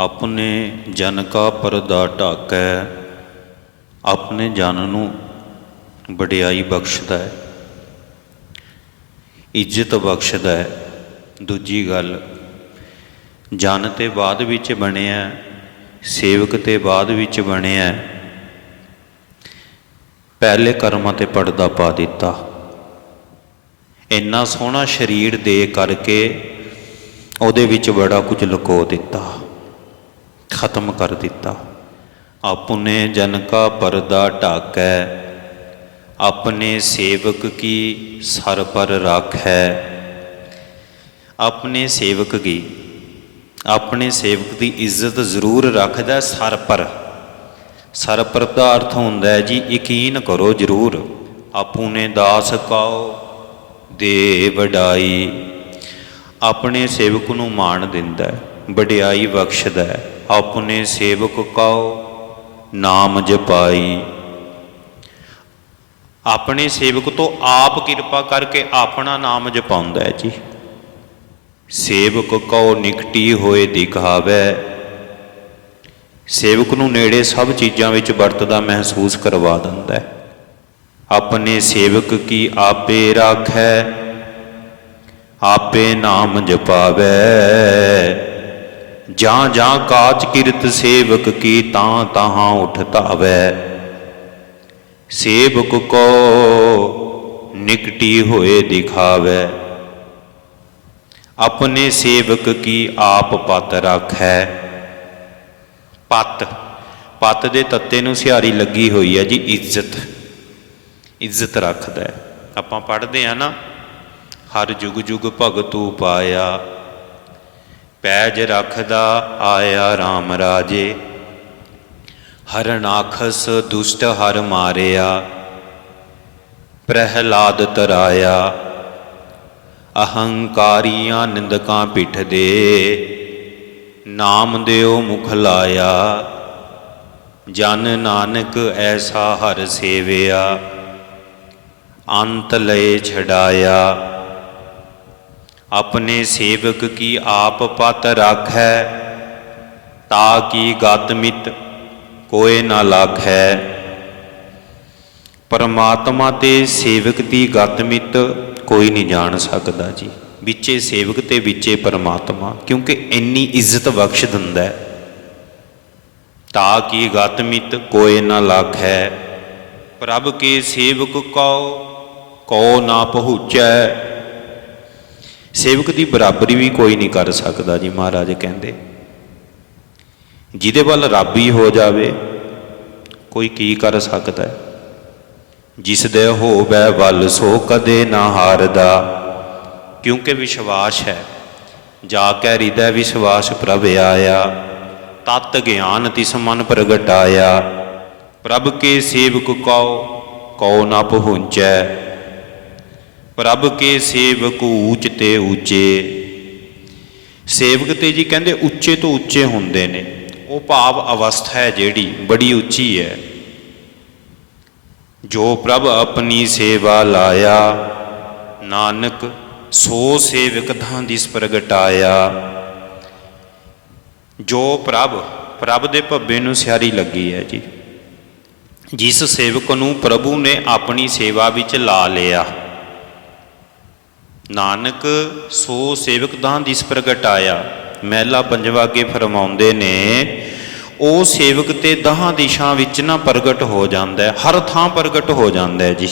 ਆਪਣੇ ਜਨ ਕਾ ਪਰਦਾ ਢਾਕੈ, ਆਪਣੇ ਜਨ ਨੂੰ ਵਡਿਆਈ ਬਖਸ਼ਦਾ ਹੈ, ਇੱਜ਼ਤ ਬਖਸ਼ਦਾ ਹੈ। ਦੂਜੀ ਗੱਲ, ਜਨ ਤੇ ਬਾਅਦ ਵਿੱਚ ਬਣਿਆ, ਸੇਵਕ ਤੇ ਬਾਅਦ ਵਿੱਚ ਬਣਿਆ, ਪਹਿਲੇ ਕਰਮਾਂ ਤੇ ਪਰਦਾ ਪਾ ਦਿੱਤਾ। ਇੰਨਾ ਸੋਹਣਾ ਸਰੀਰ ਦੇ ਕਰਕੇ ਉਹਦੇ ਵਿੱਚ ਬੜਾ ਕੁਝ ਲੁਕੋ ਦਿੱਤਾ। ਖਤਮ ਕਰ ਦਿੱਤਾ। ਆਪਣੇ ਜਨ ਕਾ ਪਰਦਾ ਢਾਕੈ, ਆਪਣੇ ਸੇਵਕ ਕੀ ਸਰ ਪਰ ਰਾਖੈ। ਆਪਣੇ ਸੇਵਕ ਕੀ? ਆਪਣੇ ਸੇਵਕ ਦੀ ਇੱਜ਼ਤ ਜ਼ਰੂਰ ਰੱਖਦਾ ਹੈ ਸਰ ਪਰ। ਸਰ ਪਰ ਦਾ ਅਰਥ ਹੁੰਦਾ ਹੈ ਜੀ, ਯਕੀਨ ਕਰੋ ਜ਼ਰੂਰ ਆਪੂ ਨੇ ਦਾਸ ਕਾਓ ਦੇ ਵਡਾਈ ਆਪਣੇ ਸੇਵਕ ਨੂੰ ਮਾਣ ਦਿੰਦਾ ਹੈ, ਵਡਿਆਈ ਬਖਸ਼ਦਾ ਹੈ। ਆਪਣੇ ਸੇਵਕ ਕਾਓ, ਨਾਮ ਜਪਾਈ। ਆਪਣੇ ਸੇਵਕ ਤੋਂ ਆਪ ਕਿਰਪਾ ਕਰਕੇ ਆਪਣਾ ਨਾਮ ਜਪਾਉਂਦਾ ਹੈ ਜੀ। ਸੇਵਕ ਕਉ ਨਿਕਟੀ ਹੋਏ ਦਿਖਾਵੇ। ਸੇਵਕ ਨੂੰ ਨੇੜੇ ਸਭ ਚੀਜ਼ਾਂ ਵਿੱਚ ਵਰਤਦਾ ਮਹਿਸੂਸ ਕਰਵਾ ਦਿੰਦਾ ਹੈ। ਆਪਣੇ ਸੇਵਕ ਕੀ ਆਪੇ ਰਾਖੈ, ਆਪੇ ਨਾਮ ਜਪਾਵੇ। ਜਾਂ ਜਾਂ ਕਾਚ ਕਿਰਤ ਸੇਵਕ ਕੀ ਤਾਂ ਤਹਾਂ ਉਠ ਧਾਵੈ। ਸੇਵਕ ਕੋ ਨਿਕਟੀ ਹੋਏ ਦਿਖਾਵੇ। ਆਪਣੇ ਸੇਵਕ ਕੀ ਆਪ ਪਤ ਰੱਖੈ। ਪਤ ਪਤ ਦੇ ਤੱਤੇ ਨੂੰ ਸਿਹਾਰੀ ਲੱਗੀ ਹੋਈ ਹੈ ਜੀ ਇੱਜ਼ਤ। ਇੱਜ਼ਤ ਰੱਖਦਾ ਆਪਾਂ ਪੜ੍ਹਦੇ ਆ ਨਾ, ਹਰ ਜੁਗ ਜੁਗ ਭਗਤੂ ਪਾਇਆ। ਪੈਜ ਰੱਖਦਾ ਆਇਆ RAM ਰਾਜੇ। ਹਰਨਾਖਸ ਦੁਸ਼ਟ ਹਰ ਮਾਰਿਆ, ਪ੍ਰਹਿਲਾਦ ਤਰਾਇਆ। ਅਹੰਕਾਰੀਆਂ ਨਿੰਦਕਾਂ ਪਿੱਠ ਦੇ ਨਾਮ ਦਿਓ ਮੁਖ ਲਾਇਆ। ਜਨ ਨਾਨਕ ਐਸਾ ਹਰ ਸੇਵਿਆ, ਅੰਤ ਲਏ ਛਡਾਇਆ। ਆਪਣੇ ਸੇਵਕ ਕੀ ਆਪ ਪਤ ਰਾਖੈ? ਤਾ ਕੀ ਗਤ ਮਿਤ ਕੋਏ ਨਾ ਲਾਖੈ? ਪਰਮਾਤਮਾ ਤੇ ਸੇਵਕ ਦੀ ਗਤ ਮਿਤ ਕੋਈ ਨਹੀਂ ਜਾਣ ਸਕਦਾ ਜੀ। ਵਿੱਚੇ ਸੇਵਕ ਤੇ ਵਿੱਚੇ ਪਰਮਾਤਮਾ, ਕਿਉਂਕਿ ਇੰਨੀ ਇੱਜ਼ਤ ਬਖਸ਼ ਦਿੰਦਾ ਹੈ। ਤਾ ਕੀ ਗਤ ਮਿਤ ਕੋਏ ਨਾ ਲਾਖੈ? ਪ੍ਰਭ ਕੇ ਸੇਵਕ ਕਉ ਕੋ ਨਾ ਪਹੁੰਚੈ। ਸੇਵਕ ਦੀ ਬਰਾਬਰੀ ਵੀ ਕੋਈ ਨਹੀਂ ਕਰ ਸਕਦਾ ਜੀ ਮਹਾਰਾਜ ਕਹਿੰਦੇ। ਜਿਹਦੇ ਵੱਲ ਰੱਬ ਹੀ ਹੋ ਜਾਵੇ, ਕੋਈ ਕੀ ਕਰ ਸਕਦਾ ਹੈ? ਜਿਸ ਦੇ ਹੋਵੇ ਵੱਲ ਸੋ ਕਦੇ ਨਾ ਹਾਰਦਾ। ਕਿਉਂਕਿ ਵਿਸ਼ਵਾਸ ਹੈ, ਜਾ ਕੇ ਹਿਰਦੈ ਵਿਸ਼ਵਾਸ ਪ੍ਰਭ ਆਇਆ, ਤਤ ਗਿਆਨ ਤਿਸ ਮਨ ਪ੍ਰਗਟਾਇਆ। ਪ੍ਰਭ ਕੇ ਸੇਵਕ ਕਉ ਕਉ ਨਾ ਪਹੁੰਚੈ। ਪ੍ਰਭ ਕੇ ਸੇਵਕ ਊਚ ਤੇ ਊਚੇ। ਸੇਵਕ ਤੇ ਜੀ ਕਹਿੰਦੇ ਉੱਚੇ ਤੋਂ ਉੱਚੇ ਹੁੰਦੇ ਨੇ। ਉਹ ਭਾਵ ਅਵਸਥਾ ਹੈ ਜਿਹੜੀ ਬੜੀ ਉੱਚੀ ਹੈ। ਜੋ ਪ੍ਰਭ ਆਪਣੀ ਸੇਵਾ ਲਾਇਆ, ਨਾਨਕ ਸੋ ਸੇਵਕ ਧਾਂ ਦਿਸ ਪ੍ਰਗਟਾਇਆ। ਜੋ ਪ੍ਰਭ ਪ੍ਰਭ ਦੇ ਭੱਬੇ ਨੂੰ ਸਿਆਰੀ ਲੱਗੀ ਹੈ ਜੀ। ਜਿਸ ਸੇਵਕ ਨੂੰ ਪ੍ਰਭੂ ਨੇ ਆਪਣੀ ਸੇਵਾ ਵਿੱਚ ਲਾ ਲਿਆ। ਨਾਨਕ, ਸੋ ਸੇਵਕ ਦਾਂ ਦਿਸ ਪ੍ਰਗਟਾਇਆ ਮਹਿਲਾ ਪੰਜਵਾ ਕੇ ਫਰਮਾਉਂਦੇ ਨੇ, ਉਹ ਸੇਵਕ ਤੇ ਦਹਾਂ ਦਿਸ਼ਾ ਵਿੱਚ ਨਾ ਪ੍ਰਗਟ ਹੋ ਜਾਂਦਾ ਹੈ, ਹਰ ਥਾਂ ਪ੍ਰਗਟ ਹੋ ਜਾਂਦਾ ਹੈ ਜੀ।